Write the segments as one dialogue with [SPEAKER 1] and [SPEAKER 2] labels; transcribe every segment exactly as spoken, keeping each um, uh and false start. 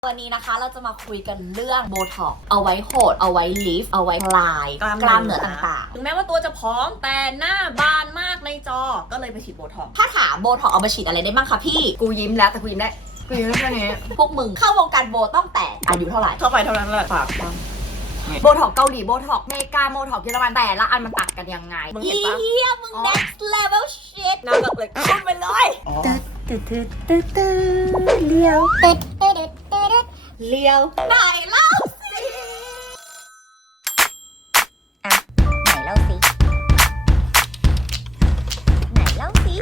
[SPEAKER 1] วันนี้นะคะเราจะมาคุยกันเรื่องโบท็อกซ์เอาไว้โหดเอาไว้ลิฟต์เอาไว้คลายกล้ามเนื้อต่างๆ
[SPEAKER 2] ถึงแม้ว่าตัวจะผอมแต่หน้าบานมากในจอก็เลยไปฉีดโบท็อกซ์
[SPEAKER 1] ถ้าถามโบท็อกซ์เอามาฉีดอะไรได้บ้างคะพี่
[SPEAKER 2] กูยิ้มแล้วแต่กูยิ้มได้กูยิ้มแค่นี้
[SPEAKER 1] พวกมึงเข้าวงการโบต้องแต่อายุเท่าไหร่
[SPEAKER 2] เข้าไปเท่านั้นแหละปากปัง
[SPEAKER 3] โบท็อกเกาหลีโบท็อกเมกาโบท็อกเยอรมันแต่ละอันมันต่างกันยังไง
[SPEAKER 1] มึงเห็นปะเฮียมึง next level shit
[SPEAKER 2] น้ำแบบเลยขึ้นไปเลย
[SPEAKER 3] ตึ๊ดตึ๊ดตึ๊ดตึ๊ดตึ๊ดเลี้ยวตึ๊ดตึ๊ดตึ๊ด
[SPEAKER 1] เลี้ยวไหนเล่าสิ
[SPEAKER 3] อ่ะไหนเล่าสิไหนเล่าสิ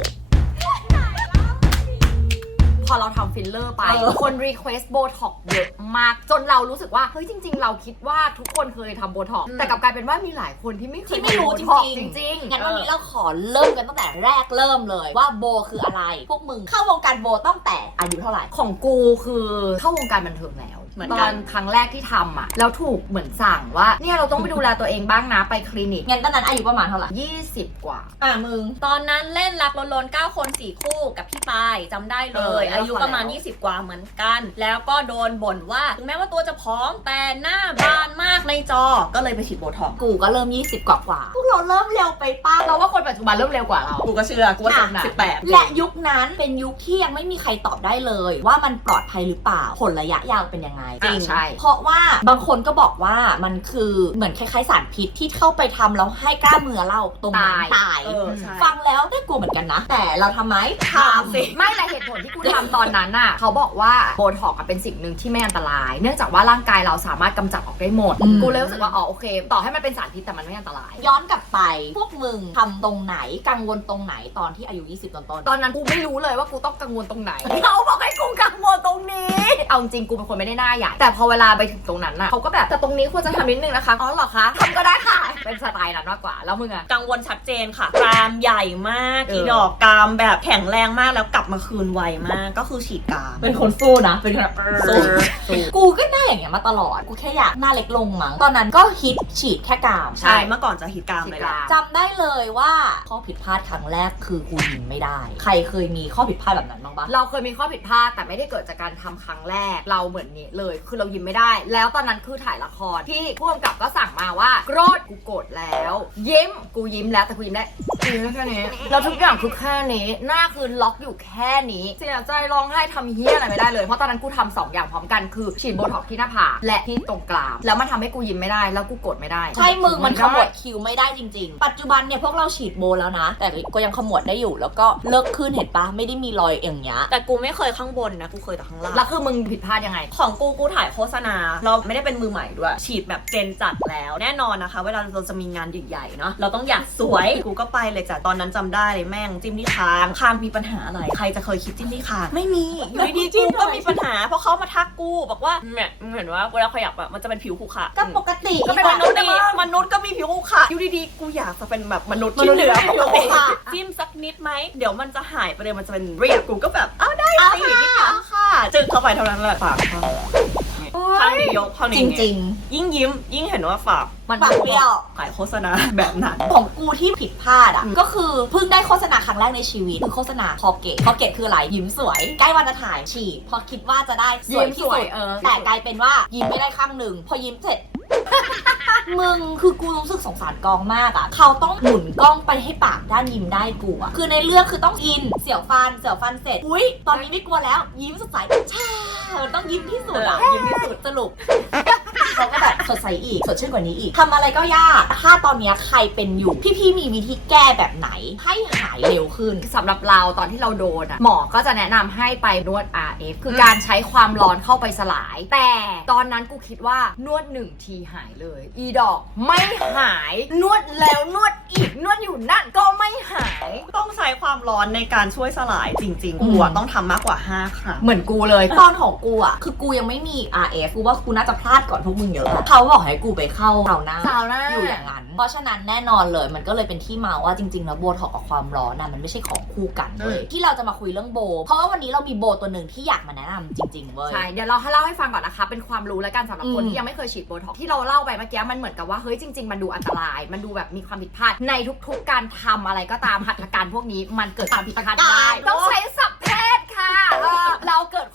[SPEAKER 3] พอเราทำฟิลเลอร์ไปคนรีเควสโบท็อกเยอะมากจนเรารู้สึกว่าเฮ้ยจริงๆเราคิดว่าทุกคนเคยทำโบท็อกแต่กลับกลายเป็นว่ามีหลายคนที่ไม่เคย
[SPEAKER 1] ที่ไม่รู้จริง
[SPEAKER 3] ๆจริง
[SPEAKER 1] งั้นวันนี้เราขอเริ่มกันตั้งแต่แรกเริ่มเลยว่าโบคืออะไรพวกมึงเข้าวงการโบต้องแต่อายุเท่าไหร่
[SPEAKER 3] ของกูคือเข้าวงการบันเทิงแล้วตอนครั้งแรกที่ทำอ่ะแล้วถูกเหมือนสั่งว่าเนี่ยเราต้องไปดูแลตัวเองบ้างนะไปคลินิก
[SPEAKER 1] งั้นตอนนั้นอายุประมาณเท่าไหร่
[SPEAKER 3] ยี่สิบกว่า
[SPEAKER 1] อ่ะมึง
[SPEAKER 2] ตอนนั้นเล่นรักล้นๆเก้าคนสี่คู่กับพี่ปายจำได้เลยอายุประมาณยี่สิบกว่าเหมือนกันแล้วก็โดนบ่นว่าถึงแม้ว่าตัวจะผอมแต่หน้าบานมากในจอก็เลยไปฉีดโบท็อกซ์
[SPEAKER 1] กูก็เริ่มยี่สิบกว่ากว่าพวกเราเริ่มเร็วไปป้า
[SPEAKER 3] เราว่าคนปัจจุบันเริ่มเร็วกว่าเรา
[SPEAKER 2] กูก็เชื่อกูว่าสิบแปด
[SPEAKER 1] และยุคนั้นเป็นยุคที่ยังไม่มีใครตอบได้เลยว่ามันปลอดภัยหรือเปล่าผลระยะยาวเป็นยังไง
[SPEAKER 3] จริงใช่
[SPEAKER 1] เพราะว่าบางคนก็บอกว่ามันคือเหมือนคล้ายๆสารพิษที่เข้าไปทำแล้วให้กล้ามเนื้อเราตรงนั้นตายฟังแล้วน่ากลัวเหมือนกันนะแต่เราทำไมทำ
[SPEAKER 3] สิไม่แต่เหตุผลที่กูทำตอนนั้นน่ะเขาบอกว่าโบท็อกซ์เป็นสิ่งหนึ่งที่ไม่อันตรายเนื่องจากว่าร่างกายเราสามารถกำจัดออกได้หมดกูเลยรู้สึกว่าอ๋อโอเคต่อให้มันเป็นสารพิษแต่มันไม่อันตราย
[SPEAKER 1] ย้อนกลับไปพวกมึงทำตรงไหนกังวลตรงไหนตอนที่อายุยี่สิบต้นๆ
[SPEAKER 3] ตอนนั้นกูไม่รู้เลยว่ากูต้องกังวลตรงไหนเขาบอกให้กูกังวลตรงนี้เอาจริงกูเป็นคนไม่ได้หน้าใหญ่แต่พอเวลาไปถึงตรงนั้นน่ะเขาก็แบบแต่ตรงนี้ควรจะทำนิดนึงนะคะอ๋อเหรอคะทำก็ได้ค่ะเป็นสไตล์นั้นมากกว่าแล้วมึงอะ
[SPEAKER 2] กังวลชัดเจนค่ะกรามใหญ่มากอีดอกกรามแบบแข็งแรงมากแล้วกลับมาคืนไวมากก็คือฉีดกราม
[SPEAKER 1] เป็นคนสู้นะเป็นแบบสู้กูก็หน้าอย่างเงี้ยมาตลอดกูแค่อยากหน้าเล็กลงมั้งตอนนั้นก็ฮิตฉีดแค่กราม
[SPEAKER 2] ใช่เมื่อก่อนจะฮิตกรามเลย
[SPEAKER 1] จำได้เลยว่าข้อผิดพลาดครั้งแรกคือกูยิ้มไม่ได้ใครเคยมีข้อผิดพลาดแบบนั้นบ้างปะ
[SPEAKER 3] เราเคยมีข้อผิดพลาดแต่ไม่ได้เกิดจากการทำครั้งแรกเราเหมือนนี้เลยคือเรายิ้มไม่ได้แล้วตอนนั้นคือถ่ายละครที่ผู้กำกับก็สั่งมาว่าโกรธกูโกรธแล้วยิ้มกูยิ้มแล้วแต่กูยิ้มได้ยิ้มแค่นี้แล้วทุกอย่างคือแค่นี้หน้าคือล็อกอยู่แค่นี้เสียใจร้องไห้ทำเฮี้ยอะไรไม่ได้เลยเพราะตอนนั้นกูทำสองอย่างพร้อมกันคือฉีดโบท็อกซ์ที่หน้าผากและที่ตรงกรามแล้วมันทำให้กูยิ้มไม่ได้แล้วกูโกรธไม่ได้
[SPEAKER 1] ใช่มึงมันขมวดคิ้วไม่ได้จริงๆปัจจุบันเนี่ยพวกเราฉีดโบแล้วนะแต่ก็ยังขมวดได้อยู่แล้วก็เลิกขึ้นเห็นปะไม่ได้มีรอยอย่างเงี้ย
[SPEAKER 2] แต่กูไม่เคยข้างบนนะกูเคยแต่ข้างล่าง
[SPEAKER 3] แล้วคือมึงผิดพลาดยังไง
[SPEAKER 2] ของกูกูถ่ายโฆษณาเราไม่ได้เป็นมือใหม่ด้วยฉีดแบบเจนจัดแล้วแน่นอนนะคะเวลาเราจะมีงานใหญ่ๆเนาะเราต้องอยากสวยกูก็ไปเลยจ้ะตอนนั้นจำได้เลยแม่งจิ้มที่คางคางมีปัญหาอะไรใครจะเคยคิดจิ้มที่คางไม่มีอยู่ดีๆกูก็มีปัญหาเพราะเขามาทักกูบอกว่าเนี่ยมึงเห็นว่าเวลาขยับอะมันจะเป็นผิวขรุขระ
[SPEAKER 1] ก็ปกติ
[SPEAKER 2] ก็เป็นมนุษย์ดีมนุษย์ก็มีผิวขรุขระอยู่ดีๆกูอยากจะเป็นแบบมนุษย์ที่เหนือปกติจิ้มสักนิดไหมเดี๋ยวมันจะหายไปเลยมันจะเป็นเรียบกูก็แบบอ้าวได้สินี่ค่ะจึงเข้าไปเท่านั้นแหละปากข้างข้างนี้ยกข้างนี้
[SPEAKER 1] จริง
[SPEAKER 2] ๆยิ่งยิ้มยิ่งเห็นว่าฝาก
[SPEAKER 1] มันปากเปรี้ยว
[SPEAKER 2] ขายโฆษณาแบบนั้น
[SPEAKER 1] ของกูที่ผิดพลาดอ่ะก็คือเพิ่งได้โฆษณาครั้งแรกในชีวิตคือโฆษณาคอเกตคอเกตคืออะไรยิ้มสวยใกล้วันจะถ่ายฉีดพอคิดว่าจะได้สวยที่สุดแต่กลายเป็นว่ายิ้มไม่ได้ข้างหนึ่งพอยิ้มเสร็จมึงคือกูรู้สึกสงสารกองมากอ่ะเขาต้องหมุนกล้องไปให้ปากด้านยิ้มได้กูอ่ะคือในเรื่องคือต้องอินเสียวฟันเสียวฟันเสร็จอุ้ยตอนนี้ไม่กลัวแล้วยิ้มสดใสช่าต้องยิ้มที่สุดอ่ะยิ้มที่สุดสรุปเขาก็แบบสดใสอีกสดชื่นกว่านี้อีกทำอะไรก็ยากถ้าตอนนี้ใครเป็นอยู่พี่ๆมีวิธีแก้แบบไหนให้หายเร็วขึ้น
[SPEAKER 3] สำหรับเราตอนที่เราโดนอ่ะหมอก็จะแนะนำให้ไปนวด อาร์ เอฟ คือการใช้ความร้อนเข้าไปสลายแต่ตอนนั้นกูคิดว่านวดหนึ่งทีหายเลยอีดอกไม่หายนวดแล้วนวดอีกนวดอยู่นั่นก็ไม่หาย
[SPEAKER 2] ต้องใช้ความร้อนในการช่วยสลายจริงๆกูต้องทำมากกว่าห้าครั้ง
[SPEAKER 1] เหมือนกูเลยตอนของกูอ่ะคือกูยังไม่มี อาร์ เอฟ กูว่ากูน่าจะพลาดก่อนพวกมึงเยอะเขาบอกให้กูไปเข้าซาวน่า
[SPEAKER 3] ซาวน่า
[SPEAKER 1] อยู่อย่างนั้นเพราะฉะนั้นแน่นอนเลยมันก็เลยเป็นที่มาว่าจริงๆแล้วโบท็อกกับความร้อนน่ะมันไม่ใช่ของคู่กันเลยที่เราจะมาคุยเรื่องโบเพราะว่าวันนี้เรามีโบตัวหนึ่งที่อยากมาแนะนำจริงๆเว้ย
[SPEAKER 3] ใช่เดี๋ยวเราให้เล่าให้ฟังก่อนนะคะเป็นความรู้และกันสำหรับคนที่ยังไม่เคยฉีดโบท็อกที่เราเล่าไปเมื่อกี้มันเหมือนกับว่าเฮ้ยจริงๆมันดูอันตรายมันดูแบบมีความผิดพลาดในทุกๆการทำอะไรก็ตามหัตถการพวกนี้มันเกิดความผิดพลาดได้ต้องใช้ศัพท์แพทย์ค่ะเราเกิดความ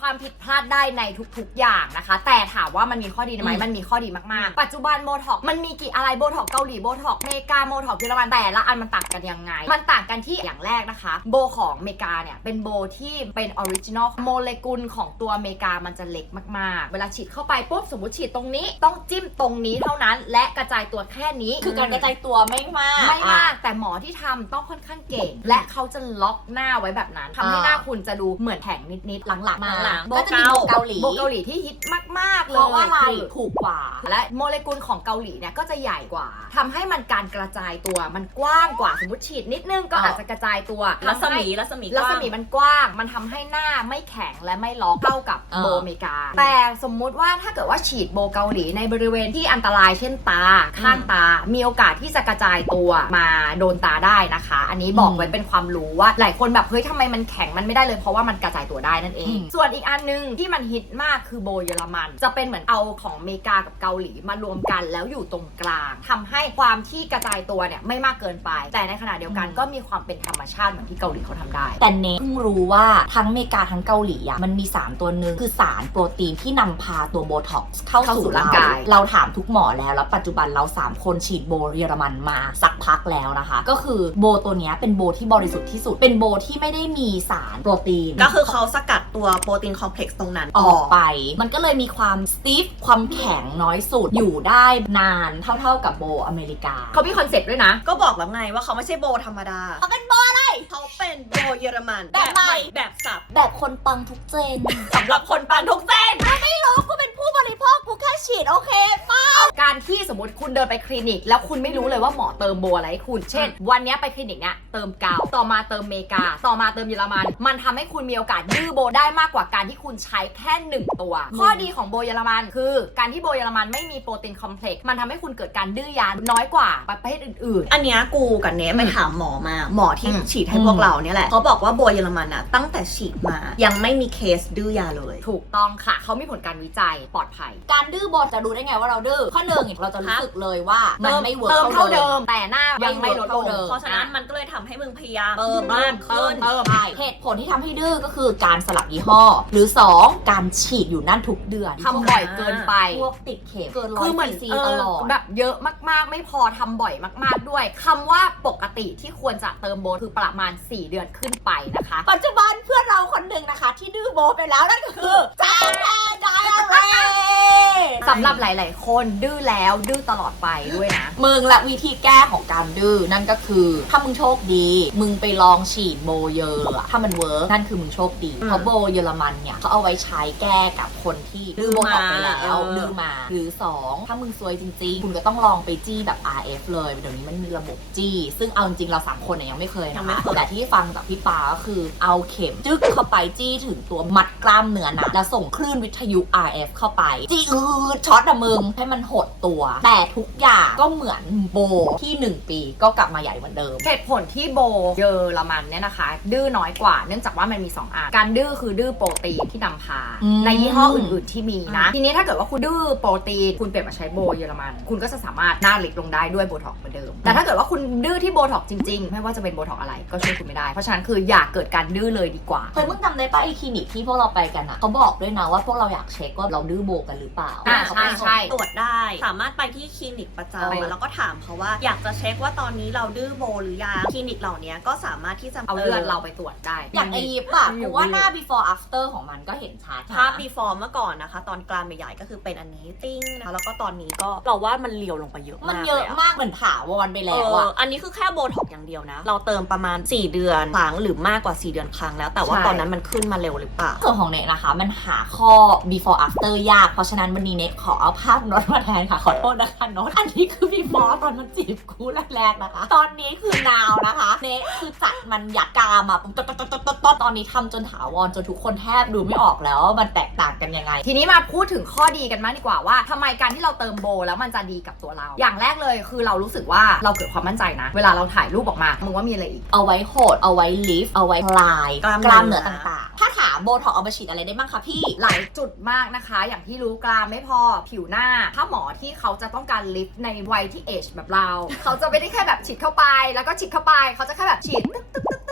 [SPEAKER 3] ความผิดพลาดได้ในทุกๆอย่างนะคะ แต่ถามว่ามันมีข้อดีไหมมันมีข้อดีมากๆปัจจุบันโบท็อกมันมีกี่อะไรโบท็อกเกาหลีโบท็อกอเมริกาโบท็อกเยอรมันแต่ละอันมันต่างกันยังไงมันต่างกันที่อย่างแรกนะคะโบของอเมริกาเนี่ยเป็นโบที่เป็นออริจินอลโมเลกุลของตัวอเมริกามันจะเล็กมากๆเวลาฉีดเข้าไปปุ๊บสมมติฉีดตรงนี้ต้องจิ้มตรงนี้เท่านั้นและกระจายตัวแค่นี้
[SPEAKER 1] คือการกระจายตัวไม่มาก
[SPEAKER 3] ไม่มากแต่หมอที่ทำต้องค่อนข้างเก่งและเขาจะล็อกหน้าไว้แบบนั้นทำให้หน้าคุณจะดูเหมือนแข็งนิดๆหลังๆมา
[SPEAKER 2] หลังๆ
[SPEAKER 1] ก็จะมีโบเกาหลี
[SPEAKER 3] โบเกาหลีที่ฮิตมากๆเลย
[SPEAKER 1] เพราะว่าอะไร
[SPEAKER 3] คือ
[SPEAKER 1] ถูกกว่า
[SPEAKER 3] และโมเลกุลของเกาหลีเนี่ยก็จะใหญ่กว่าทำให้มันการกระจายตัวมันกว้างกว่าสมมติฉีดนิดนึงก็
[SPEAKER 1] อ๋ออ
[SPEAKER 3] อาจจะกระจายตัว
[SPEAKER 2] รัศมี
[SPEAKER 3] ทำให้
[SPEAKER 2] รัศมี
[SPEAKER 3] รัศมีมันกว้างมันทำให้หน้าไม่แข็งและไม่ล็อกเท่ากับ
[SPEAKER 1] เออ
[SPEAKER 3] โบอเมริกา แต่สมมุติว่าถ้าเกิดว่าฉีดโบเกาหลีในบริเวณที่อันตรายเช่นตาข้างตา มีโอกาสที่จะกระจายตัวมาโดนตาได้นะคะ อันนี้บอกไว้เป็นความรู้ว่าหลายคนแบบเฮ้ยทำไมมันแข็งมันไม่ได้เลยเพราะว่ามันกระจายตัวได้นั่นเอง
[SPEAKER 1] อืม
[SPEAKER 3] ส่วนอีกอันนึงที่มันฮิตมากคือโบเยอรมัน จะเป็นเหมือนเอาของอเมริกากับเกาหลีมารวมกันแล้วอยู่ตรงกลางทำให้ความที่กระจายตัวเนี่ยไม่มากเกินไป แต่ในขณะเดียวกันก็มีความเป็นธรรมชาติเหมือนที่เกาหลีเขาทำได้
[SPEAKER 1] แต่เนทเพิ่งรู้ว่าทั้งอเมริกาทั้งเกาหลีอ่ะมันมีสารตัวหนึ่งคือสารโปรตีนที่นำพาตัวโบท็อกซ์เข้า
[SPEAKER 3] เข้าสู่
[SPEAKER 1] สู่
[SPEAKER 3] ร่างกาย
[SPEAKER 1] เราถามทุกหมอแล้วแล้วปัจจุบันเราสามคนฉีดโบเยอรมันมาสักพักแล้วนะคะ ก็คือโบตัวเนี้ยเป็นโบที่บริสุทธิ์ที่สุดเป็นโบที่ไม่ได้มีสารโปรตีน
[SPEAKER 2] ก็คือเขาสกัดตัวโปรตีนคอมเพล็กซ์ตรงนั้น
[SPEAKER 1] ออกไป มันก็เลยมีความสตีฟความแข็งน้อยสุดอยู่ได้นานเท่าๆกับโบอเมริกา
[SPEAKER 3] เขามีคอนเซ็ปต์ด้วยนะ
[SPEAKER 2] ก็บอกแล้วไงว่าเขาไม่ใช่โบธรรมดา
[SPEAKER 1] เขาเป็นโบอะไร
[SPEAKER 2] เขาเป็นโบเยอรมัน
[SPEAKER 1] แบบใหม่
[SPEAKER 2] แบบสับ
[SPEAKER 1] แบบคนปังทุกเจน
[SPEAKER 2] สำหรับคนปันทุกเส้น
[SPEAKER 1] ไม่รู้กูเป็นผู้บริโภคกูแค่ฉีดโอเคป่ะ
[SPEAKER 3] การที่สมมติคุณเดินไปคลินิกแล้วคุณไม่รู้เลยว่าหมอเติมโบอะไรให้คุณ เช่น วันนี้ไปคลินิกเนี้ยเติมกาวต่อมาเติมอเมริกา ต่อมาเติมเยอรมัน มันทำให้คุณมีโอกาสดื้อโบได้มากกว่าการที่คุณใช้แค่หนึ่งตัว ข้อดีของโบเยอรมันคือการที่โบเยอรมันไม่มีโปรตีนคอมเพล็กซ์มันทำให้คุณเกิดการดื้อยาน้อยกว่าประเภทอื่น
[SPEAKER 2] อันเนี้ยกูกับเนทไปถามหมอมาหมอที่
[SPEAKER 3] อืม
[SPEAKER 2] ฉีดให้พวกเราเนี่ยแหละเขาบอกว่าโบเยอรมันอะตั้งแต่ฉีดมายังไม่มีเคสดื้อยาเลย
[SPEAKER 3] ๆ ถูกต้องค่ะเขามีผลการวิจัยปลอดภัย
[SPEAKER 1] การดื้อบอลจะรู้ได้ไงว่าเราดื้อข้อหนึ่งเราจะรู้สึกเลยว่ามันไม่เวิร์
[SPEAKER 3] เติ
[SPEAKER 1] ก
[SPEAKER 3] มเท่าเดิมแต่หน้ายังไม่ลดลง
[SPEAKER 1] ไม่ work เท่าเดิม
[SPEAKER 2] เพราะฉะนั้นมันก็เลยทำให้มึงพยายามเติม
[SPEAKER 3] เติ
[SPEAKER 2] มาก
[SPEAKER 3] ม
[SPEAKER 2] ขึ้น
[SPEAKER 3] เติม
[SPEAKER 1] ใช่เหตุผลที่ทำให้ดื้อก็คือการสลับยี่ห้อ หรือสองการฉีดอยู่นั่นทุกเดือน
[SPEAKER 3] ทำบ่อยเกินไป
[SPEAKER 1] พวกติดเข็มเกินร้อ
[SPEAKER 3] คื
[SPEAKER 1] ย
[SPEAKER 3] อเหมือน
[SPEAKER 1] ซี
[SPEAKER 3] เอ
[SPEAKER 1] ต
[SPEAKER 3] อ
[SPEAKER 1] ลอด
[SPEAKER 3] แบบเยอะมากๆ ไม่พอทำบ่อยมากๆด้วยคำว่าปกติที่ควรจะเติมโบคือประมาณสี่เดือนขึ้นไปนะคะ
[SPEAKER 1] ปัจจุบันเพื่อนเราคนหนึ่งนะคะ ที่ดื้อโบไปแล้วนั่นก็คือแจนแอนไดอาเร
[SPEAKER 3] สำหรับหลาย ๆ คนดื้อแล้วดื้อตลอดไปด้วยนะ
[SPEAKER 1] มึงและวิธีแก้ของการดื้อนั่นก็คือ ถ้ามึงโชคดี มึงไปลองฉีดโบเยอร์อะถ้ามันเวิร์กนั่นคือมึงโชคดี
[SPEAKER 3] อืม
[SPEAKER 1] เพราะโบเยอรมันเนี่ยเขาเอาไว้ใช้แก้กับคนที่ดื้อโบออกไปแล้ว
[SPEAKER 2] เออ
[SPEAKER 1] ดื้อมาหรือสองถ้ามึงซวยจริง ๆ คุณก็ต้องลองไปจี้แบบ อาร์ เอฟ เลยเดี๋ยวนี้มันมีระบบจี้ ซึ่งเอาจริงๆเราสามคนเนี่ยยังไม่เคย
[SPEAKER 2] ยั
[SPEAKER 1] นะ
[SPEAKER 2] งไม่
[SPEAKER 1] คะ
[SPEAKER 2] เคย
[SPEAKER 1] แต่ที่ฟังจากพี่ปาก็คือเอาเข็มจึ๊กเข้าไปจี้ถึงตัวมัดกล้ามเนื้อนะแล้วส่งคลื่นวิทยุ อาร์ เอฟ เข้าไปจี้อืดช็อตอะมึงให้มันหดตัว แต่ทุกอย่างก็เหมือนโบที่หนึ่งปีก็กลับมาใหญ่เหมือนเดิม
[SPEAKER 3] เหตุผลที่โบเยอรมันเนี่ยนะคะ ดื้อน้อยกว่าเนื่องจากว่ามันมีสองอันการดื้อคือดื้อโปรตีนที่นำพา
[SPEAKER 1] อืม
[SPEAKER 3] ในยี่ห้ออื่น ๆ ที่มีนะ ทีนี้ถ้าเกิดว่าคุณดื้อโปรตีนคุณเปลี่ยนมาใช้โบเยอรมัน คุณก็จะสามารถหน้าเล็กลงได้ด้วยโบท็อกซ์เหมือนเดิม แต่ถ้าเกิดว่าคุณดื้อที่โบท็อกซ์จริง ๆ ไม่ว่าจะเป็นโบท็อกซ์อะไรก็ช่วยคุณไม่ได้เพราะฉะนั้นคืออย่าเกิดการดื้อเลยดีกว่า
[SPEAKER 1] เคยมึงจำได้ป่ะไอคลินิกที่พวกเราไปกันอะเขาบอกด้วยนะว่าพวกเราอยากเช็คว่าเราดื้อโบกันหรือเปล่า
[SPEAKER 3] อ่า
[SPEAKER 1] เขา
[SPEAKER 3] ใช่
[SPEAKER 1] ไป
[SPEAKER 3] ใช่
[SPEAKER 2] ตรวจได้สามารถไปที่คลินิกประ
[SPEAKER 3] เออ
[SPEAKER 2] จำแล้วก็ถามเขาว่าอยากจะเช็คว่าตอนนี้เราดื้อโบหรือยังคลินิกเหล่านี้ก็สามารถที่จะ
[SPEAKER 3] เอาเลือดเราไปตรวจได้
[SPEAKER 1] อย่างไอยิปอะกูว่าหน้า before after ของมันก็เห็นชัดนะ
[SPEAKER 2] ภาพ before เมื่อก่อนนะคะ ตอนกลางใหญ่ๆก็คือเป็นอันนี้ติ้งนะคะแล้วก็ตอนนี้ก็เราว่ามันเรียวลงไปเยอะมาก
[SPEAKER 1] มันเยอะ
[SPEAKER 2] ล
[SPEAKER 1] มากเหมือนถาวรไป
[SPEAKER 2] เอ
[SPEAKER 1] แล้ว
[SPEAKER 2] อ
[SPEAKER 1] อะ
[SPEAKER 2] อันนี้คือแค่โบท็อกอย่างเดียวนะ เราเติมประมาณสี่เดือนครั้งหรือมากกว่าสี่เดือนครั้งแล้วแต่ว่า
[SPEAKER 3] ใช่
[SPEAKER 2] ตอนนั้นมันขึ้นมาเร็วหรือเปล่า
[SPEAKER 1] ส่วนของเนทนะคะ มันหาข้อ before after ยาก เพราะฉะนั้นวันนี้เนทขอเอาภาพโน้ตมาแทนค่ะ ขอโทษนะคะโน้ตอันนี้คือ before ตอนมันจีบกูแรกๆนะคะ ตอนนี้คือ now นะคะ เนทคือจัดมันหยักกามอะปุ๊บตดตดตอนนี้ทำจนถาวรจนทุกคนแทบดูไม่ออกแล้วว่ามันแตกต่างกันยังไง
[SPEAKER 3] ทีนี้มาพูดถึงข้อดีกันมากดีกว่าว่าทำไมการที่เราเติมโบแล้วมันจะดีกับตัวเรา อย่างแรกเลยคือเรารู้สึกว่าเราเกิดความมั่นใจนะ เวลาเราถ่ายรูปออกมามึงว่ามีอะไรอีก
[SPEAKER 1] เอาไว้โหด เอาไว้ลิฟต์ เอาไว้คลาย
[SPEAKER 2] กล้าม
[SPEAKER 1] กล้ามเนื้
[SPEAKER 2] เนื้
[SPEAKER 1] อ
[SPEAKER 2] อ
[SPEAKER 1] ต่างๆ ถ้าถามโบท็อกเอามาฉีดอะไรได้บ้างคะพี่
[SPEAKER 3] หลายจุดมากนะคะ อย่างที่รู้กรามไม่พอผิวหน้า ถ้าหมอที่เขาจะต้องการลิฟต์ในวัยที่เอจแบบเรา เขาจะไม่ได้แค่แบบฉีดเข้าไป แล้วก็ฉีดเข้าไปเขาจะแค่แบบฉีดตึ๊กตึ๊กตึ๊กตึ๊กตึ๊ก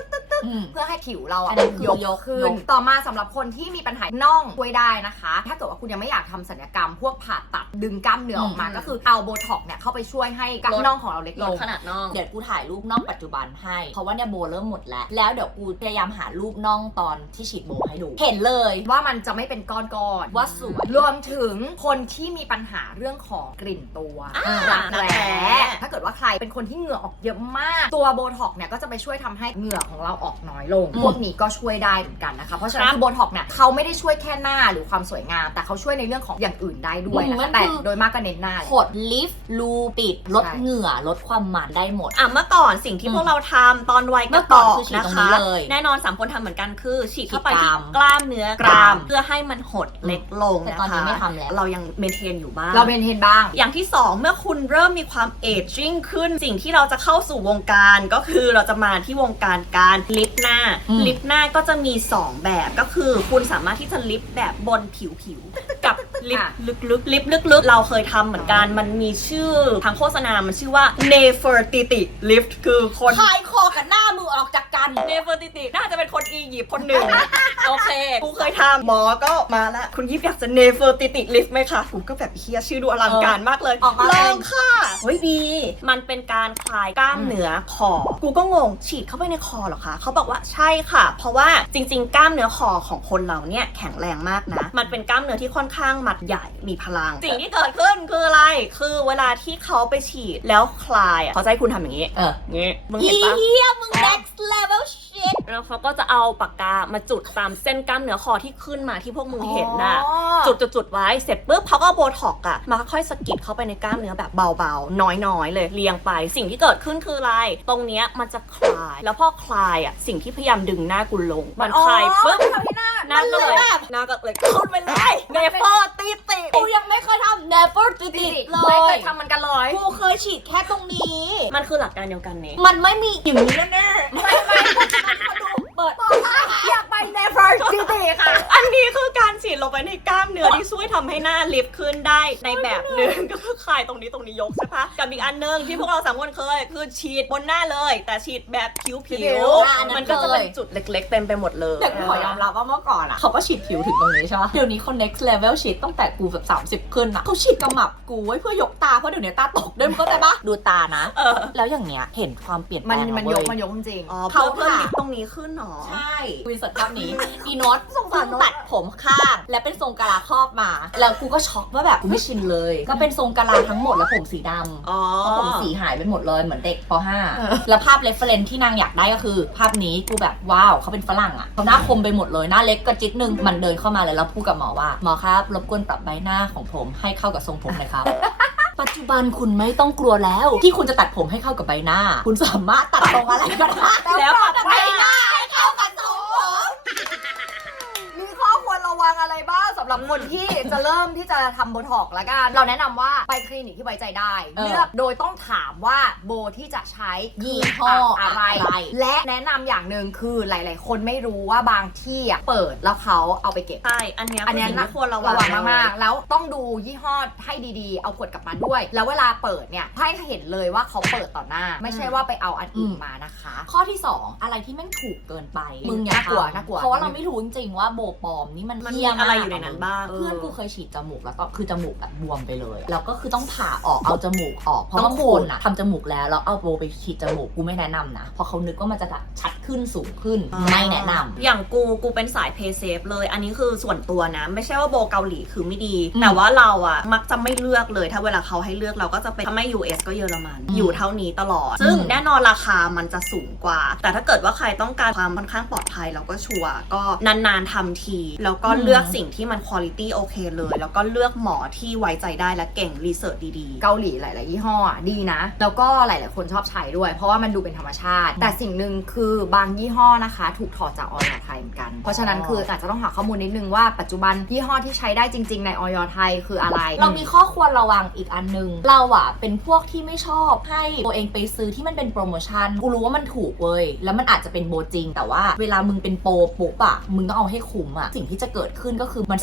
[SPEAKER 1] อืม
[SPEAKER 3] เพื่อให้ผิวเรา
[SPEAKER 1] อั
[SPEAKER 3] อะ
[SPEAKER 1] นนี้คือย
[SPEAKER 3] ก
[SPEAKER 1] ยก
[SPEAKER 3] ขึ้
[SPEAKER 1] ย
[SPEAKER 3] น
[SPEAKER 1] ก
[SPEAKER 3] ต่อมาสำหรับคนที่มีปัญหาน่องช่วยได้นะคะ ถ้าเกิดว่าคุณยังไม่อยากทำศัลยกรรมพวกผ่าตัดดึงกล้ามเนื้อออกมา
[SPEAKER 2] อืม
[SPEAKER 3] ก็คือเอาโบท็อกซ์เนี่ยเข้าไปช่วยให้กล้ามน่องของเราเล็ก
[SPEAKER 2] ล
[SPEAKER 3] ล
[SPEAKER 2] ด
[SPEAKER 3] ง
[SPEAKER 2] ขนาดน่อง
[SPEAKER 1] เดี๋ยวกูถ่ายรูปน่องปัจจุบันให้ เพราะว่าเนี่ยโบเริ่มหมดแล้ว แล้วเดี๋ยวกูพยายามหารูปน่องตอนที่ฉีดโบให้ดู เห็นเลย
[SPEAKER 3] ว่ามันจะไม่เป็นก้อนๆ
[SPEAKER 1] ว่าสวย
[SPEAKER 3] รวมถึงคนที่มีปัญหาเรื่องของกลิ่นตัว
[SPEAKER 2] อ่า
[SPEAKER 3] รัก
[SPEAKER 2] รัก
[SPEAKER 3] แร้
[SPEAKER 2] แร้
[SPEAKER 3] ถ้าเกิดว่าใครเป็นคนที่เหงื่อออกเยอะมาก ตัวโบท็อกซ์เนี่ยก็จะไปช่วยทำให้เหงื่อของเราออกน้อยลง
[SPEAKER 1] อืม
[SPEAKER 3] พวกนี้ก็ช่วยได้เหมือนกันนะคะ เพราะฉะนั้น
[SPEAKER 2] ครับ
[SPEAKER 3] คือโบท็อกซ์เนี่ยเขาไม่ได้ช่วยแค่หน้าหรือความสวยงาม แต่เขาช่วยในเรื่องของอย่างอื่นได้ด้วย
[SPEAKER 1] อืม
[SPEAKER 3] นะ
[SPEAKER 1] มั
[SPEAKER 3] คะ
[SPEAKER 1] น
[SPEAKER 3] แต่
[SPEAKER 1] คือ
[SPEAKER 3] โดยมากก็เน้นหน้า
[SPEAKER 1] ขดลิฟต์รูปิดลด
[SPEAKER 3] ใช่
[SPEAKER 1] เหงื่อลดความมันได้หมด
[SPEAKER 2] อ่ะเมื่อก่อนสิ่งที่
[SPEAKER 1] อืม
[SPEAKER 2] พวกเราทำตอนวัยก
[SPEAKER 1] เมื่
[SPEAKER 2] ระ
[SPEAKER 1] อก่
[SPEAKER 2] ต
[SPEAKER 1] อน
[SPEAKER 2] อก
[SPEAKER 1] คือฉีด
[SPEAKER 2] นะ
[SPEAKER 1] ตรงนี้
[SPEAKER 2] คะ
[SPEAKER 1] เลย
[SPEAKER 2] แน่นอนสามคนทำเหมือนกันคือฉีดเข้าไป
[SPEAKER 1] ฉีด
[SPEAKER 2] ที่
[SPEAKER 1] กราม
[SPEAKER 2] กล้ามเนื้อก
[SPEAKER 1] กราร
[SPEAKER 2] าม ม เพื่อให้มันหดเล็กลง
[SPEAKER 1] แต่
[SPEAKER 2] นะคะ
[SPEAKER 1] ตอนนี้ไม่ทำแล้ว
[SPEAKER 2] เรายังเมนเทนอยู่บ้าง
[SPEAKER 3] เราเป็นเทนบ้าง
[SPEAKER 2] อย่างที่สองเมื่อคุณเริ่มมีความเอจจิ้งขึ้น สิ่งที่เราจะเข้าสู่วงการก็คือเราจะมาที่วงการการลิฟต์หน้า
[SPEAKER 1] อืม
[SPEAKER 2] ลิฟต์หน้าก็จะมีสองแบบก็คือคุณสามารถที่จะลิฟต์แบบบนผิวผิวๆกับลิฟต์ลึกๆลิฟต์ลึกๆ เราเคยทำเหมือนกันมันมีชื่อทางโฆษณามันชื่อว่า Nefertiti Lift คือคน
[SPEAKER 1] คายคอกับหน้ามือออกจากกัน
[SPEAKER 2] Nefertiti น่าจะเป็นคนอียิปต์คนหนึ่ง โอเค กูเคยทำหมอก็มาแล้ว คุณยิปอยากจะ Nefertiti Lift ไหมคะผมก็แบบเฮียชื่อดูอลังการมากเลย
[SPEAKER 1] ออกมา
[SPEAKER 2] ล
[SPEAKER 1] เอ
[SPEAKER 2] อง งค่ะเฮ้ยดี มันเป็นการคลายกล้ามเนื้อคอ กูก็งงฉีดเข้าไปในคอเหรอคะ เขาบอกว่าใช่ค่ะ เพราะว่าจริงๆ กล้ามเนื้อคอของคนเราเนี่ยแข็งแรงมากนะ มันเป็นกล้ามเนื้อที่ค่อนข้างมัดใหญ่มีพลัง สิ่งที่เกิดขึ้นคืออะไร คือเวลาที่เขาไปฉีดแล้วคลายอ่ะเขาจะให้คุณทำอย่างนี้
[SPEAKER 1] เออ
[SPEAKER 2] งี้มึง
[SPEAKER 1] เฮี
[SPEAKER 2] เห็นปะ
[SPEAKER 1] ยมึง next level shit
[SPEAKER 2] แล้วเขาก็จะเอาปากกามาจุดตามเส้นกล้ามเนื้อคอที่ขึ้นมาที่พวกมึงเห็นน่ะ
[SPEAKER 3] อ๋อ
[SPEAKER 2] จุดจุดจุดไว้เสร็จปุ๊บเขาก็เอาโบท็อกซ์อะมาค่อยๆสะกิดเข้าไปในกล้ามเนื้อแบบเบาๆ น้อยๆ เลยเรียงไป สิ่งที่เกิดขึ้นคืออะไร ตรงเนี้ยมันจะคลาย แล้วพอคลายอะสิ่งที่พยายามดึงหน้ากูลง มันคลายปุ๊บ
[SPEAKER 3] อ๋อมันทำให้หน้า
[SPEAKER 2] หน้าก็เลย
[SPEAKER 1] มันเลยแบบ
[SPEAKER 2] หน้าก็เลยขึ้นไปเลยเนเฟอร์ตีติ
[SPEAKER 1] กูยังไม่เคยทำ never did
[SPEAKER 3] ติ
[SPEAKER 1] it
[SPEAKER 3] ด
[SPEAKER 1] เล
[SPEAKER 3] ไม่เค
[SPEAKER 1] ย
[SPEAKER 3] ยทำมันกันเลย
[SPEAKER 1] กูเคยฉีดแค่ตรงนี้
[SPEAKER 2] มันคือหลักการเดียวกันเนี่ย
[SPEAKER 1] มันไม่มีอย่างนี้แน่ๆไม่ไม่เปิด
[SPEAKER 3] อยากไป never ติดค่ะ
[SPEAKER 2] อันนี้คือการฉีดลงไปในกล้ามเนื้อที่ช่วยทำให้หน้าลิฟต์ขึ้นได้ในแบบหนึ่ง ก็คือคลายตรงนี้ตรงนี้ยกใช่ปะกับอีกอันหนึงที่พวกเราสามคนเคยคือฉีดบนหน้าเลย แต่ฉีดแบบผิว
[SPEAKER 3] ผิ
[SPEAKER 2] ผิ
[SPEAKER 3] ว
[SPEAKER 2] ว
[SPEAKER 1] อ่าอันนั้น
[SPEAKER 2] มันก็จะเป็น
[SPEAKER 1] เคย
[SPEAKER 2] จุดเล็ก ๆ เต็มไปหมดเลย
[SPEAKER 1] แต่กูขอยอมรับว่าเมื่อก่อนอ่ะเขาก็ฉีดผิวถึงตรงนี้ใช่ปะเดี๋ยวนี้เขา next level ฉีดตั้งแต่กูแบบสามสิบขึ้นอ่ะเขาฉีดกระหมับกูไว้เพื่อยกตาเพราะเดี๋ยวนี้ตาตกด้วยมึงเข้าใจปะดูตานะ
[SPEAKER 2] เออ
[SPEAKER 1] แล้วอย่างเนี้ยเห็นความเปลี่ยนแปล
[SPEAKER 3] มัน
[SPEAKER 1] ง
[SPEAKER 3] มันยกมันยกจริง
[SPEAKER 2] อ๋อ
[SPEAKER 1] เขา
[SPEAKER 2] เพื่อเพิ่ม
[SPEAKER 1] ค่ะ
[SPEAKER 2] ลิฟต์ตรงนี้ขึ้นหรอ
[SPEAKER 1] ใช่วินเสิร์ตภาพนี้ อีโนอตสงสารตัดผมข้าง และเป็นทรงกะลาครอบมา แล้วกูก็ช็อกว่าแบบกูไม่ชินเลย ก็เป็นทรงกะลาทั้งหมดแล้วผมสีดำ
[SPEAKER 2] อ๋อ
[SPEAKER 1] เพราะผมสีหายไปหมดเลยเหมือนเด็กป
[SPEAKER 3] เออ
[SPEAKER 1] .ห้า แล้วภาพเรฟเฟรนที่นางอยากได้ก็คือ ภาพนี้กูแบบว้าวเขาเป็นฝรั่งอ่ะเขาหน้าคมไปหมดเลยหน้าเล็กกระจิตนึงมันเดินเข้ามาเลยแล้วพูดกับหมอว่าหมอครับรบกวนปรับใบหน้าของผมให้เข้ากับทรงผมหนะครับ ปัจจุบันคุณไม่ต้องกลัวแล้ว ที่คุณจะตัดผมให้เข้ากับใบหน้า คุณสามารถตัดตรงอะไรก็ได้
[SPEAKER 2] แล้วปรับ
[SPEAKER 1] ใบหน้าให้เข้ากับทรงผม
[SPEAKER 3] มีข้อควรระวังอะไรบ้างสำหรับคนที่จะเริ่มที่จะทำโบท็อกซ์ละกัน เราแนะนำว่าไปคลินิกที่ไว้ใจได้
[SPEAKER 1] เออ
[SPEAKER 3] เลือกโดยต้องถามว่าโบที่จะใช้
[SPEAKER 1] ยี่ห้ออะไร
[SPEAKER 3] และแนะนำอย่างหนึ่งคือหลาย ๆ คนไม่รู้ว่าบางที่อะเปิดแล้วเขาเอาไปเก็บ
[SPEAKER 2] ใช่ อันเนี้ย
[SPEAKER 3] อันเนี้ย
[SPEAKER 2] คือสิ่งที่ควรระวั
[SPEAKER 3] ระวัง
[SPEAKER 2] เลย
[SPEAKER 3] มาก ๆ แล้วต้องดูยี่ห้อให้ดี ๆ เอาขวดกลับมาด้วย แล้วเวลาเปิดเนี่ยให้เห็นเลยว่าเขาเปิดต่อหน้า ไม่ใช่ว่าไปเอาอันอื่นมานะคะ
[SPEAKER 1] ข้อที่สองอะไรที่แม่งถูกเกินไป มึงอย่า
[SPEAKER 3] น่ากลัว
[SPEAKER 1] ทำ
[SPEAKER 3] น่ากลัว
[SPEAKER 1] เพราะว่าเราไม่รู้จริงๆว่าโบปลอมนี่มัน
[SPEAKER 2] มัน
[SPEAKER 1] เหี้
[SPEAKER 2] มีอะไรอยู่ในนั้นบ้าง
[SPEAKER 1] เพื่อนกูเคยฉีดจมูกแล้วก็คือจมูกแบบบวมไปเลยแล้วก็คือต้องผ่าออกเอาจมูกออกเพราะ
[SPEAKER 3] ต้
[SPEAKER 1] บา
[SPEAKER 3] อง
[SPEAKER 1] ง
[SPEAKER 3] ขู
[SPEAKER 1] ค
[SPEAKER 3] ด
[SPEAKER 1] นอะทำจมูกแล้วแล้วเอาโบไปฉีดจมูกกูไม่แนะนำนะเพราะเขานึกว่ามันจะแบบชัดขึ้นสูงขึ้นไม่แนะนำ
[SPEAKER 2] อย่างกู กูเป็นสายเพย์เซฟเลย อันนี้คือส่วนตัวนะ ไม่ใช่ว่าโบเกาหลีคือไม่ดี
[SPEAKER 1] อืม
[SPEAKER 2] แต่ว่าเราอะมักจะไม่เลือกเลย ถ้าเวลาเขาให้เลือกเราก็จะเป็นถ้าไม่ ยู เอส ก็เยอรมัน
[SPEAKER 1] อืม
[SPEAKER 2] อยู่เท่านี้ตลอด ซึ่ง
[SPEAKER 1] อืม
[SPEAKER 2] แน่นอนราคามันจะสูงกว่า แต่ถ้าเกิดว่าใครต้องการความค่อนข้างปลอดภัยเราก็ชัวร์ก็นานๆทำที แล้วก็เลือกสิ่งที่มันคุณภาพโอเคเลย แล้วก็เลือกหมอที่ไว้ใจได้และเก่งรีเสิร์ชดีๆ
[SPEAKER 3] เกาหลีหลาย ๆ ยี่ห้ออะดีนะ แล้วก็หลาย ๆ คนชอบใช้ด้วย เพราะว่ามันดูเป็นธรรมชาติ แต่สิ่งหนึ่งคือบางยี่ห้อนะคะ ถูกถอดจากออยไทยเหมือนกัน เพราะฉะนั้นคืออาจจะต้องหาข้อมูลนิดนึงว่าปัจจุบันยี่ห้อที่ใช้ได้จริง ๆ ในออยไทยคืออะไร
[SPEAKER 1] เรามีข้อควรระวังอีกอันนึง เราอะเป็นพวกที่ไม่ชอบให้ตัวเองไปซื้อที่มันเป็นโปรโมชั่น กูรู้ว่ามันถูกเว้ย แล้วมันอาจจะเป็นโบจริง แต่ว่าเวลามึงเป็นโปรปุ๊บอะมึงต้องเอาให้คุ้มอะสิ่งที่จะเกิดขึ้นก็คือมันส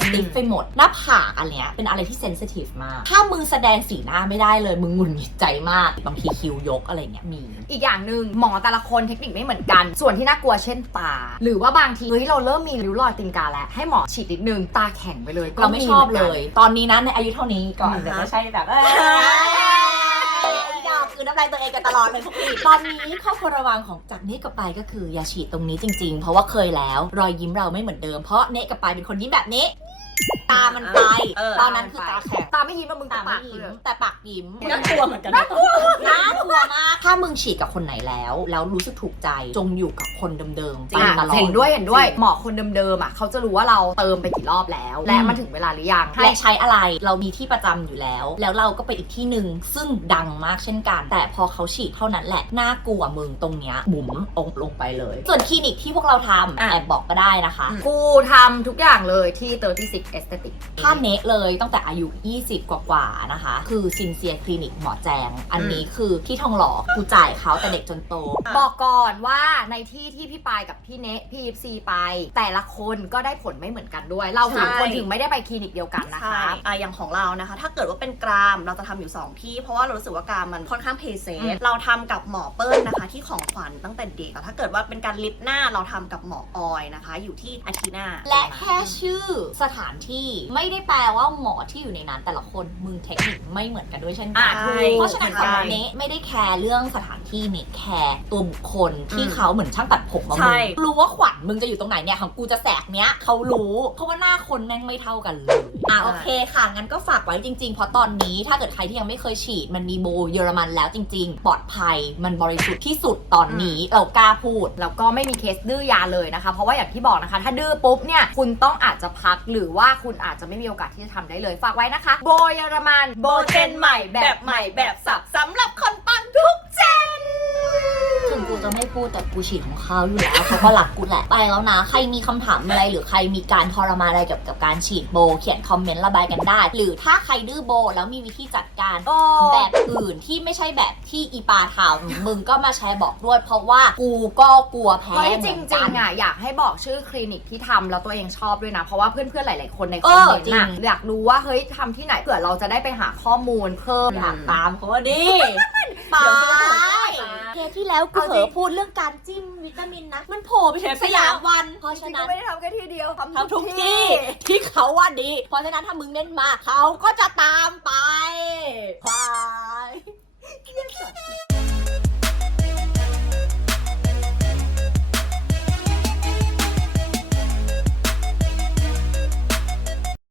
[SPEAKER 1] ติฟไปหมดหน้าผากอันเนี้ยเป็นอะไรที่เซนซิทีฟมากถ้ามึงแสดงสีหน้าไม่ได้เลยมึงหงุดหงิดใจมากบางทีคิ้วยกอะไรเงี้ยมี
[SPEAKER 3] อีกอย่างหนึ่งหมอแต่ละคนเทคนิคไม่เหมือนกันส่วนที่น่ากลัวเช่นตาหรือว่าบางทีเฮ้ยเราเริ่มมีริ้วรอยตีนกาแล้วให้หมอฉีดนิดนึงตาแข็งไปเลยก็
[SPEAKER 1] เราไม่ชอบ
[SPEAKER 3] หมืน
[SPEAKER 1] เล
[SPEAKER 3] กัน
[SPEAKER 1] ย ตอนนี้นะในอายุเท่านี้ก่อน
[SPEAKER 2] อืม
[SPEAKER 1] แต่ไม่ใช่แบบเอ้ยดาวคือน้ำลายตัวเองกันตลอดเลยพวกพี่ตอนนี้ข้อควรระวังของจากนี้กับไปก็คืออย่าฉีดตรงนี้จริงๆ เพราะว่าเคยแล้วรอยยิ้มเราไม่เหมือนเดิมเพราะเนะกับไปเป็นคนยิ้มแบบนี้ ตามันไป
[SPEAKER 2] เออ
[SPEAKER 1] ตอนนั้นคือตาแข็ง
[SPEAKER 3] ตาไม่ยิ้มอะมึง
[SPEAKER 1] ตา
[SPEAKER 3] ตา
[SPEAKER 1] ไม่
[SPEAKER 3] ปาก
[SPEAKER 1] ยิ้ม
[SPEAKER 3] เลย
[SPEAKER 1] แต่ปากยิ้ม
[SPEAKER 2] น่ากลัวเหมือนกันนะ
[SPEAKER 1] น่ากลัวมากถ้ามึงฉีดกับคนไหนแล้ว แล้วรู้สึกถูกใจจงอยู่กับคนเดิมๆไป
[SPEAKER 3] อ่ะ
[SPEAKER 1] ตลอด
[SPEAKER 3] เห็นด้วยเห็นด้วยหมอคนเดิมๆอ่ะเขาจะรู้ว่าเราเติมไปกี่รอบแล้ว และมันถึงเวลาหรือยัง
[SPEAKER 1] และใช้อะไรเรามีที่ประจำอยู่แล้ว แล้วเราก็ไปอีกที่หนึ่งซึ่งดังมากเช่นกัน แต่พอเขาฉีดเท่านั้นแหละน่ากลัวมึงตรงเนี้ยบุ๋มองลงไปเลย ส่วนคลินิกที่พวกเราทำ
[SPEAKER 2] อ่ะ
[SPEAKER 1] แอบบอกก็ได้นะคะ
[SPEAKER 3] กูทำทุกอย่างเลยที่สามสิบหก Aesthetic
[SPEAKER 1] ถ้าเนะเลยตั้งแต่อายุ ยี่สิบ กว่าๆนะคะ คือซินเซียคลินิกหมอแจง อันนี้คือที่ทองหล่อกูจ่ายเขาแต่เด็กจนโต
[SPEAKER 3] บอกก่อนว่าในที่ที่พี่ปายกับพี่เนะพี่ยิปซีไป แต่ละคนก็ได้ผลไม่เหมือนกันด้วย เราสามคนถึงไม่ได้ไปคลินิกเดียวกันนะ
[SPEAKER 2] ใช่
[SPEAKER 3] คะ
[SPEAKER 2] อ่ะอย่างของเรานะคะ ถ้าเกิดว่าเป็นกรามเราจะทำอยู่ สอง ที่เพราะว่าเรารู้สึกว่ากรามมันค่อนข้างเพย์เซ
[SPEAKER 3] อืม
[SPEAKER 2] เราทำกับหมอเปิ้ลนะคะที่ของขวัญตั้งแต่เด็กแต่ถ้าเกิดว่าเป็นการลิปหน้าเราทำกับหมอออยนะคะ อยู่ที่อาทิตย์หน้า
[SPEAKER 1] และแค่ชื่อสถานที่ไม่ได้แปลว่าหมอที่อยู่ในนั้นแต่ละคนมึงเทคนิคไม่เหมือนกันด้วยเช่นกั
[SPEAKER 3] อ่ะ
[SPEAKER 1] น
[SPEAKER 3] ถูก
[SPEAKER 1] เพราะฉะนั้น
[SPEAKER 2] เหมื
[SPEAKER 1] ข
[SPEAKER 2] อ
[SPEAKER 1] อน ง
[SPEAKER 2] กัน
[SPEAKER 1] เนะไม่ได้แคร์เรื่องสถานที่เนะแคร์ตัวบุคคลที่
[SPEAKER 3] อืม
[SPEAKER 1] เขาเหมือนช่างตัดผมมา
[SPEAKER 2] ใช่
[SPEAKER 1] มึงรู้ว่าขวัญมึงจะอยู่ตรงไหนเนี่ยของกูจะแสกเนี้ยเขารู้เพราะว่าหน้าคนแม่งไม่เท่ากันเลยอ่ะโอเคค่ะงั้นก็ฝากไว้จริงๆ เพราะตอนนี้ถ้าเกิดใครที่ยังไม่เคยฉีดมันมีโบเยอรมันแล้วจริง ๆ ปลอดภัยมันบริสุทธิ์ที่สุดตอนนี้เรากล้าพูด
[SPEAKER 3] แล้วก็ไม่มีเคสดื้อยาเลยนะคะ เพราะว่าอย่างที่บอกนะคะ ถ้าดื้อปุ๊บเนี่ยคุณต้องอาจจะพักหรือว่าคุณอาจจะไม่มีโอกาสที่จะทำได้เลย ฝากไว้นะคะ โบเยอรมันโบเจนใหม่แบบใหม่แบบสับสำหรับคนปังทุกเจน
[SPEAKER 1] ถึงกูจะไม่พูดแต่กูฉีดของเขาอยู่แล้วเขาก็หลักกูแหละไปแล้วนะใครมีคำถามอะไรหรือใครมีการทรมานอะไรเกี่ยวกับการฉีดโบเขียนคอมเมนต์ระบายกันได้ หรือถ้าใครดื้อโบแล้วมีวิธีจัดการ
[SPEAKER 3] โอ้
[SPEAKER 1] แบบอื่นที่ไม่ใช่แบบที่อีปาทำมึงก็มาแชร์บอกด้วย เพราะว่ากูก็กลัวแพ้
[SPEAKER 3] เฮ้ย
[SPEAKER 1] เห
[SPEAKER 3] จ
[SPEAKER 1] มื
[SPEAKER 3] ริ
[SPEAKER 1] อน
[SPEAKER 3] ง
[SPEAKER 1] กัน
[SPEAKER 3] ๆอ่ะอยากให้บอกชื่อคลินิกที่ทำแล้วตัวเองชอบด้วยนะ เพราะว่าเพื่อนๆหลายๆคนในค
[SPEAKER 1] เอ
[SPEAKER 3] อม
[SPEAKER 1] อ
[SPEAKER 3] เมนต์น่ะ
[SPEAKER 1] จริง
[SPEAKER 3] อยากรู้ว่าเฮ้ยทำที่ไหนเผื่อเราจะได้ไปหาข้อมูลเพิ่ม
[SPEAKER 1] อยากตามเขาว่าดิไป
[SPEAKER 3] เดี๋ยวเขาจะบอกว่า
[SPEAKER 1] เทปที่แล้วกู
[SPEAKER 3] เอา
[SPEAKER 1] เผ
[SPEAKER 3] จริ
[SPEAKER 1] ลอง พูดเรื่องการจิ้มวิตามินนะ มันโผล่ไปถึงสยามวัน เพราะ
[SPEAKER 3] จ
[SPEAKER 1] ฉะ
[SPEAKER 3] ริงๆ
[SPEAKER 1] นั้
[SPEAKER 3] ก็
[SPEAKER 1] น
[SPEAKER 3] ไม่ได้ทำแค่ที่เดียว
[SPEAKER 1] ทำทุกที่ที่เขาว่าดี เพราะฉะนั้นถ้ามึงเน้นมา เขาก็จะตามไปบาย